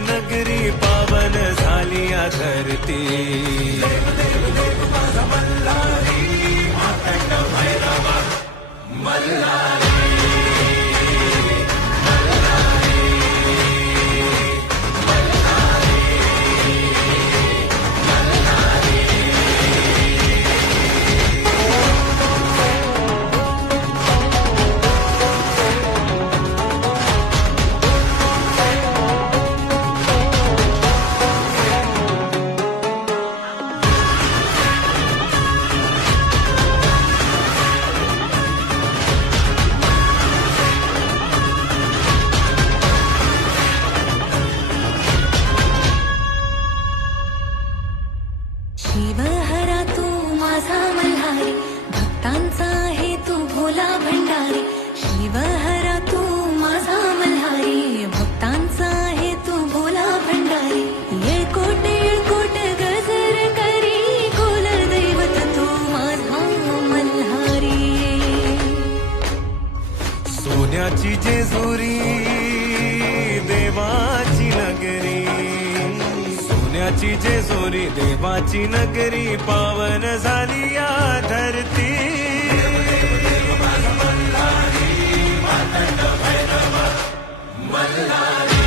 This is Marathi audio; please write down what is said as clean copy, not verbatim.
नगरी पावन झाली या धरती. देव देव देव माझा मल्हारी, मातंड भैरवा मल्हारी. शिवहरा तू माझा मल्हारी, भक्तांचा आहे तू भोला भंडारी. शिवहरा तू माझा मल्हारी, भक्तांचा आहे तू भोला भंडारी. येळकोट येळकोट गजर करी, कुलदैवत तू माझा मल्हारी. सोन्याची जेजुरी देवाची नगरी, सोन्याची जेजुरी देवाची नगरी पावन झाली या धरती. मल्हारी, मातंड भैरवा मल्हारी.